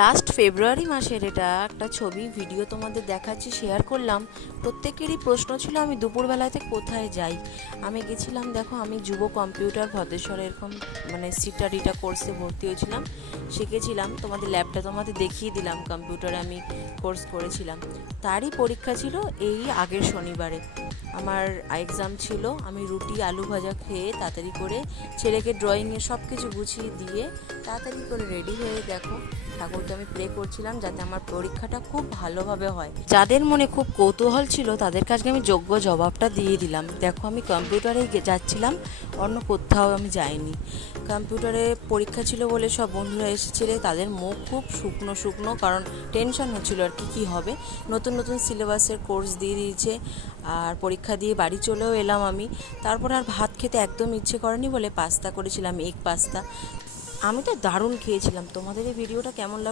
Last ফেব্রুয়ারি মাসের এটা একটা ছবি ভিডিও তোমাদের দেখাচ্ছি, শেয়ার করলাম। প্রত্যেকেরই প্রশ্ন ছিল আমি দুপুরবেলাতে কোথায় যাই। আমি গেছিলাম, দেখো আমি যুব কম্পিউটার ভদ্রেশ্বরে এরকম মানে সিটারিটা কোর্সে ভর্তি হয়েছিলাম, শিখেছিলাম। তোমাদের ল্যাবটা তোমাদের দেখিয়ে দিলাম, কম্পিউটারে আমি কোর্স করেছিলাম। তারই পরীক্ষা ছিল এই আগের শনিবারে। আমার এক্সাম ছিল। আমি রুটি আলু ভাজা খেয়ে তাড়াতাড়ি করে ছেলেকে ড্রয়িংয়ে সব কিছু গুছিয়ে দিয়ে তাড়াতাড়ি করে রেডি হয়ে দেখো ঠাকুরকে আমি প্রে করছিলাম যাতে আমার পরীক্ষাটা খুব ভালোভাবে হয়। যাদের মনে খুব কৌতূহল ছিল তাদের কাছে আমি যোগ্য জবাবটা দিয়ে দিলাম। দেখো আমি কম্পিউটারে যাচ্ছিলাম, অন্য কোথাও আমি যাইনি। কম্পিউটারে পরীক্ষা ছিল বলে সব বন্ধুরা এসেছিলে, তাদের মুখ খুব শুকনো শুকনো, কারণ টেনশন হচ্ছিল আর কি হবে। নতুন নতুন সিলেবাসের কোর্স দিয়ে দিয়েছে। আর পরীক্ষা দিয়ে বাড়ি চলেও এলাম আমি। তারপর আর ভাত খেতে একদম ইচ্ছে করেনি বলে পাস্তা করেছিলাম, এগ পাস্তা। আমি তো দারুণ খেয়েছিলাম। তোমাদের এই ভিডিওটা কেমন লাগলো?